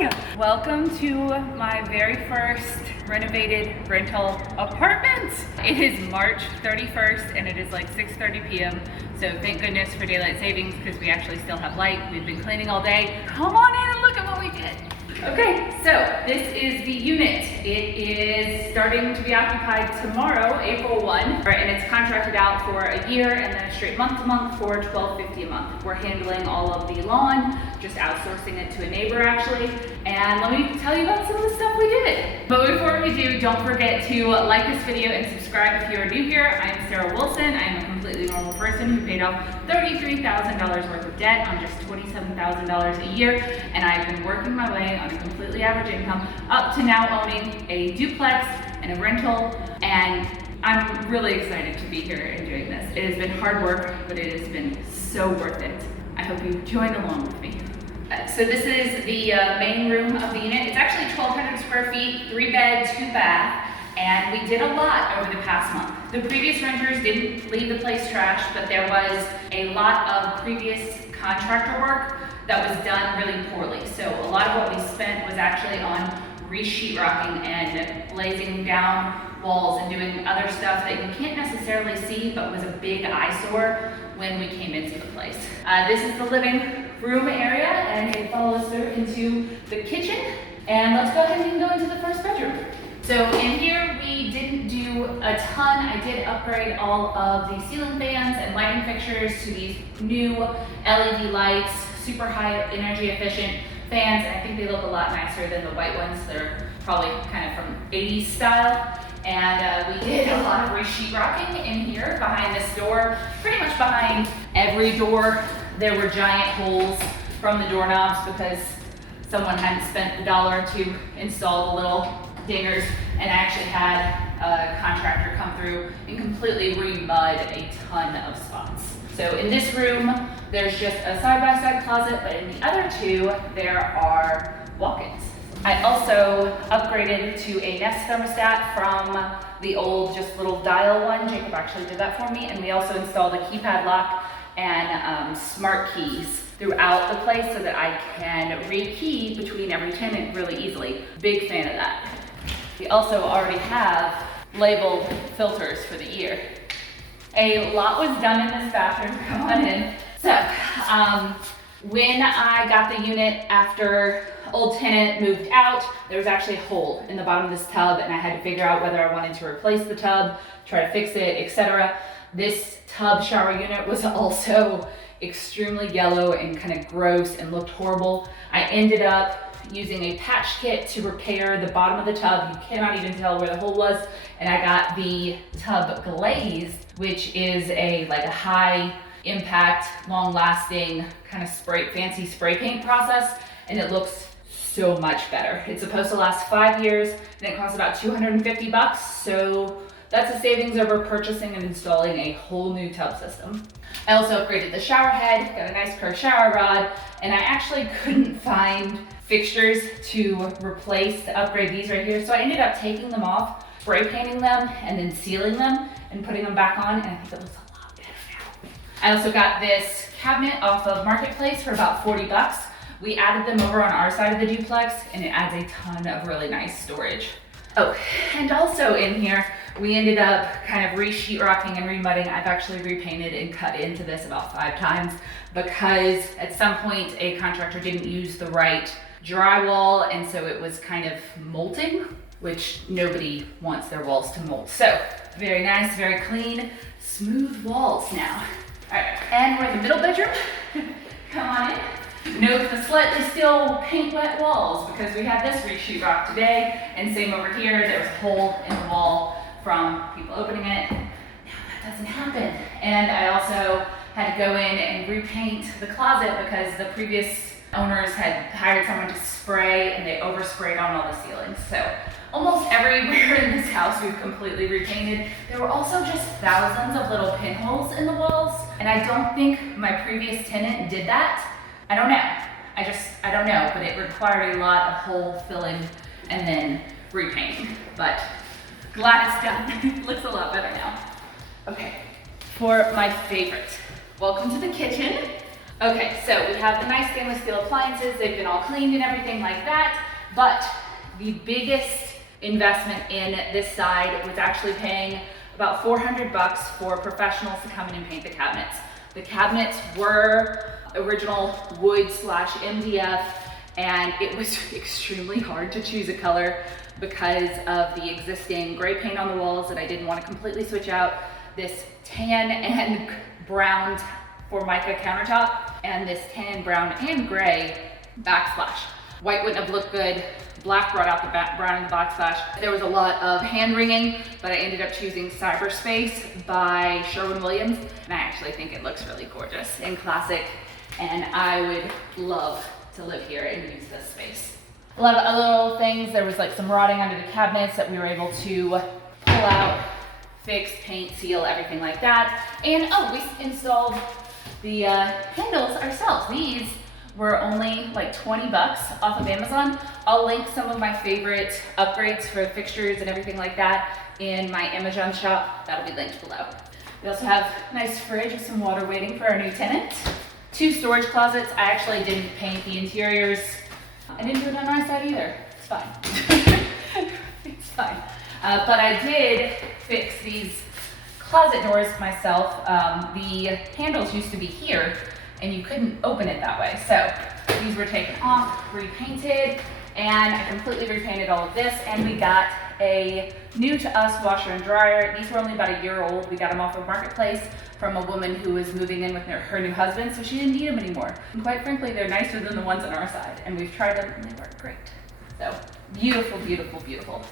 Hi! Welcome to my very first renovated rental apartment. It is March 31st and it is like 6:30 p.m. So thank goodness for daylight savings because we actually still have light. We've been cleaning all day. Come on in and look at what we did. Okay, so this is the unit. It is starting to be occupied tomorrow, April 1, and it's contracted out for a year and then a straight month-to-month for $12.50 a month. We're handling all of the lawn, just outsourcing it to a neighbor actually, and let me tell you about some of the stuff we did. But before we do, don't forget to like this video and subscribe if you are new here. I am Sarah Wilson. I am a completely normal person who paid off $33,000 worth of debt on just $27,000 a year, and I've been working my way on a completely average income up to now owning a duplex and a rental, and I'm really excited to be here and doing this. It has been hard work, but it has been so worth it. I hope you join along with me. So this is the main room of the unit. It's actually 1,200 square feet, 3 bed, 2 bath, and we did a lot over the past month. The previous renters didn't leave the place trashed, but there was a lot of previous contractor work that was done really poorly. So a lot of what we spent was actually on re-sheetrocking and glazing down walls and doing other stuff that you can't necessarily see, but was a big eyesore when we came into the place. This is the living room area, and it follows through into the kitchen. And let's go ahead and go into the first bedroom. So in here, we didn't do a ton. I did upgrade all of the ceiling fans and lighting fixtures to these new LED lights, super high energy efficient fans, and I think they look a lot nicer than the white ones. They're probably kind of from 80s style. And we did a lot of re-sheetrocking in here behind this door, pretty much behind every door. There were giant holes from the doorknobs because someone hadn't spent the dollar to install the little dingers, and I actually had a contractor come through and completely re-mud a ton of spots. So in this room, there's just a side-by-side closet, but in the other two, there are walk-ins. I also upgraded to a Nest thermostat from the old just little dial one. Jacob actually did that for me, and we also installed a keypad lock and smart keys throughout the place so that I can re-key between every tenant really easily. Big fan of that. We also already have labeled filters for the year. A lot was done in this bathroom. Come on in. So, when I got the unit after old tenant moved out, there was actually a hole in the bottom of this tub, and I had to figure out whether I wanted to replace the tub, try to fix it, etc. This tub shower unit was also extremely yellow and kind of gross and looked horrible. I ended up using a patch kit to repair the bottom of the tub. You cannot even tell where the hole was, and I got the tub glazed, which is a high impact, long lasting kind of fancy spray paint process, and it looks so much better. It's supposed to last 5 years, and it costs about $250, so that's a savings over purchasing and installing a whole new tub system. I also upgraded the shower head, got a nice curved shower rod, and I actually couldn't find fixtures to upgrade these right here, so I ended up taking them off, spray painting them, and then sealing them and putting them back on, and I think it looks a lot better now. I also got this cabinet off of Marketplace for about $40. We added them over on our side of the duplex, and it adds a ton of really nice storage. Oh, and also in here, we ended up kind of re-sheetrocking and remudding. I've actually repainted and cut into this about 5 times because at some point a contractor didn't use the right drywall, and so it was kind of molting, which nobody wants their walls to mold. So very nice, very clean, smooth walls now. All right, and we're in the middle bedroom. Come on in. Note the slightly still paint wet walls because we had this re-sheetrock today, and same over here. There was a hole in the wall from people opening it. Now that doesn't happen. And I also had to go in and repaint the closet because the previous owners had hired someone to spray, and they oversprayed on all the ceilings. So almost everywhere in this house we've completely repainted. There were also just thousands of little pinholes in the walls, and I don't think my previous tenant did that. I don't know. I don't know, but it required a lot of hole filling and then repainting. But glad it's done. It looks a lot better now. Okay, for my favorite. Welcome to the kitchen. Okay, so we have the nice stainless steel appliances. They've been all cleaned and everything like that. But the biggest investment in this side was actually paying about 400 bucks for professionals to come in and paint the cabinets. The cabinets were original wood/MDF, and it was extremely hard to choose a color because of the existing gray paint on the walls that I didn't want to completely switch out, this tan and brown Formica countertop, and this tan, brown, and gray backsplash. White wouldn't have looked good. Black brought out the brown and the backsplash. There was a lot of hand wringing, but I ended up choosing Cyberspace by Sherwin-Williams, and I actually think it looks really gorgeous and classic, and I would love to live here and use this space. A lot of other little things. There was like some rotting under the cabinets that we were able to pull out, fix, paint, seal, everything like that. And we installed the handles ourselves. These were only like 20 bucks off of Amazon. I'll link some of my favorite upgrades for fixtures and everything like that in my Amazon shop. That'll be linked below. We also have a nice fridge with some water waiting for our new tenant. 2 storage closets. I actually didn't paint the interiors. I didn't do it on my side either. It's fine. It's fine. But I did fix these closet doors myself. The handles used to be here and you couldn't open it that way. So these were taken off, repainted, and I completely repainted all of this, and we got a new to us washer and dryer. These were only about a year old. We got them off of Marketplace from a woman who was moving in with her new husband, so she didn't need them anymore. And quite frankly, they're nicer than the ones on our side, and we've tried them and they work great. So beautiful, beautiful, beautiful.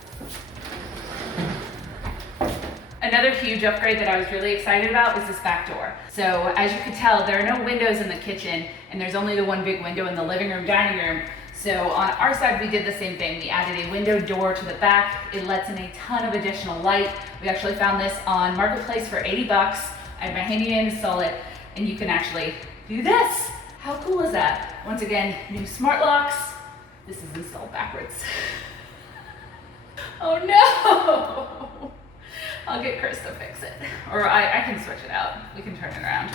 Another huge upgrade that I was really excited about was this back door. So as you can tell, there are no windows in the kitchen, and there's only the one big window in the living room, dining room. So on our side, we did the same thing. We added a window door to the back. It lets in a ton of additional light. We actually found this on Marketplace for 80 bucks. I had my handyman install it, and you can actually do this. How cool is that? Once again, new smart locks. This is installed backwards. Oh no! I'll get Chris to fix it. Or I can switch it out. We can turn it around.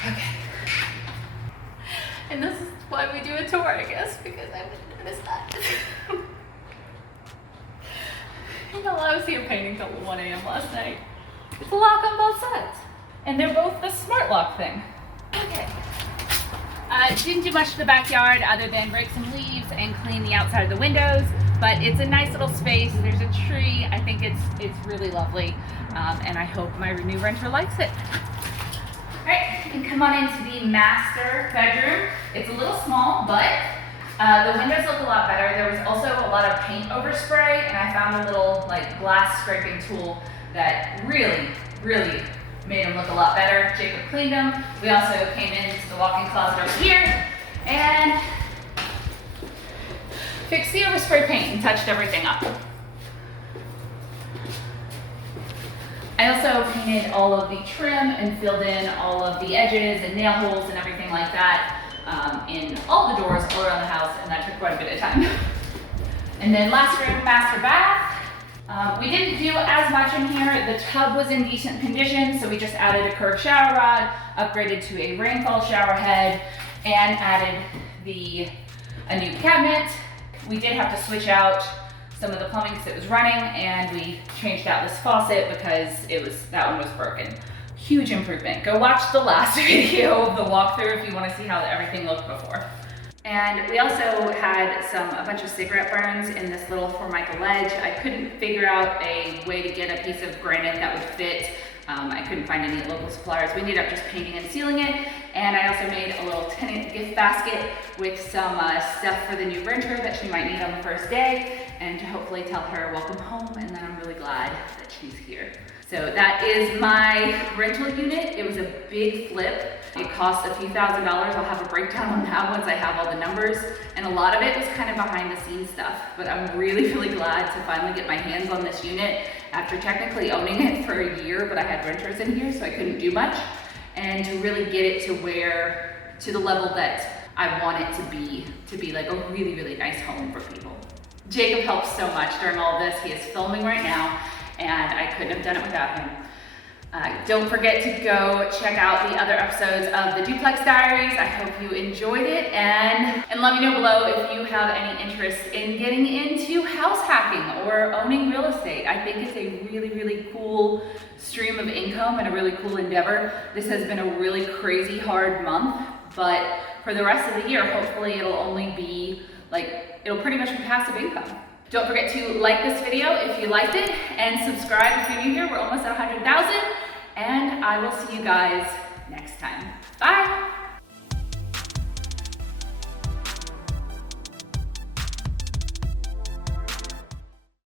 Okay. And this is why we do a tour, I guess, because I wouldn't notice that. You know, I was here painting till 1 a.m. last night. It's a lock on both sides. And they're both the smart lock thing. Okay. Didn't do much to the backyard other than break some leaves and clean the outside of the windows. But it's a nice little space. There's a tree. I think it's really lovely, and I hope my new renter likes it. All right, you can come on into the master bedroom. It's a little small, but the windows look a lot better. There was also a lot of paint overspray, and I found a little like glass scraping tool that really, really made them look a lot better. Jacob cleaned them. We also came into the walk-in closet over here and fixed the overspray paint and touched everything up. I also painted all of the trim and filled in all of the edges and nail holes and everything like that in all the doors all around the house, and that took quite a bit of time. And then last room, master bath. We didn't do as much in here. The tub was in decent condition, so we just added a curved shower rod, upgraded to a rainfall shower head, and added a new cabinet. We did have to switch out some of the plumbing because it was running, and we changed out this faucet because that one was broken. Huge improvement. Go watch the last video of the walkthrough if you want to see how everything looked before. And we also had a bunch of cigarette burns in this little Formica ledge. I couldn't figure out a way to get a piece of granite that would fit. I couldn't find any local suppliers. We ended up just painting and sealing it. And I also made a little tenant gift basket with some stuff for the new renter that she might need on the first day, and to hopefully tell her welcome home and that I'm really glad that she's here. So that is my rental unit. It was a big flip. It cost a few $1,000s. I'll have a breakdown on that once I have all the numbers. And a lot of it was kind of behind the scenes stuff, but I'm really, really glad to finally get my hands on this unit after technically owning it for a year, but I had renters in here, so I couldn't do much. And to really get it to the level that I want it to be like a really, really nice home for people. Jacob helps so much during all of this. He is filming right now, and I couldn't have done it without him. Don't forget to go check out the other episodes of the Duplex Diaries. I hope you enjoyed it, and let me know below if you have any interest in getting into house hacking or owning real estate. I think it's a really, really cool stream of income and a really cool endeavor. This has been a really crazy hard month, but for the rest of the year, hopefully it'll only be it'll pretty much be passive income. Don't forget to like this video if you liked it, and subscribe if you're new here. We're almost at 100,000, and I will see you guys next time. Bye.